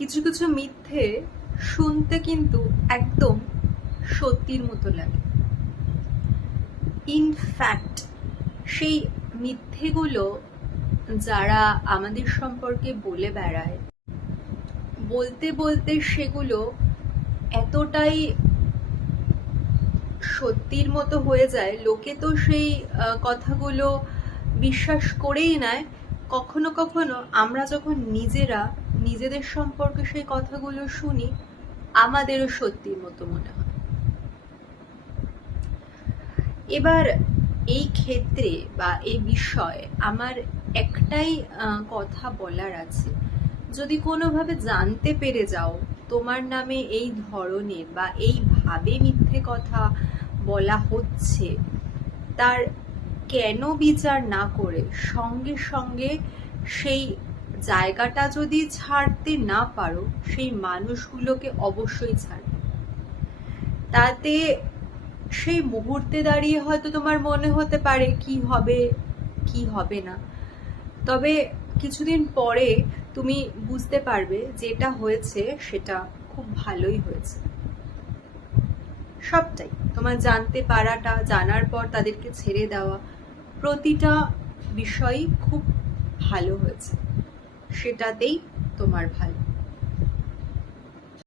কিছু কিছু মিথ্যে শুনতে কিন্তু একদম সত্যির মতো লাগে। ইনফ্যাক্ট সেই মিথ্যেগুলো যারা আমাদের সম্পর্কে বলে বেড়ায়, বলতে বলতে সেগুলো এতটাই সত্যির মতো হয়ে যায়, লোকে তো সেই কথাগুলো বিশ্বাস করেই নেয়। কখনো কখনো আমরা যখন নিজেরা নিজেদের সম্পর্কে সেই কথাগুলো শুনি, আমাদেরও সত্যির মতো মনে হয়। এবার এই ক্ষেত্রে বা এই বিষয়ে আমার একটাই কথা বলার আছে। যদি কোনোভাবে জানতে পেরে যাও তোমার নামে এই ধরনের বা এইভাবে মিথ্যে কথা বলা হচ্ছে, তার কেন বিচার না করে সঙ্গে সঙ্গে সেই জায়গাটা যদি ছাড়তে না পারো, সেই মানুষগুলোকে অবশ্যই ছাড়বে। তাতে সেই মুহূর্তে দাঁড়িয়ে হয়তো তোমার মনে হতে পারে কি হবে কি হবে না, তবে কিছুদিন পরে তুমি বুঝতে পারবে যেটা হয়েছে সেটা খুব ভালোই হয়েছে। সবটাই তোমার জানতে পারাটা, জানার পর তাদেরকে ছেড়ে দেওয়া, প্রতিটা বিষয়ই খুব ভালো হয়েছে, সেটাতেই তোমার ভালো।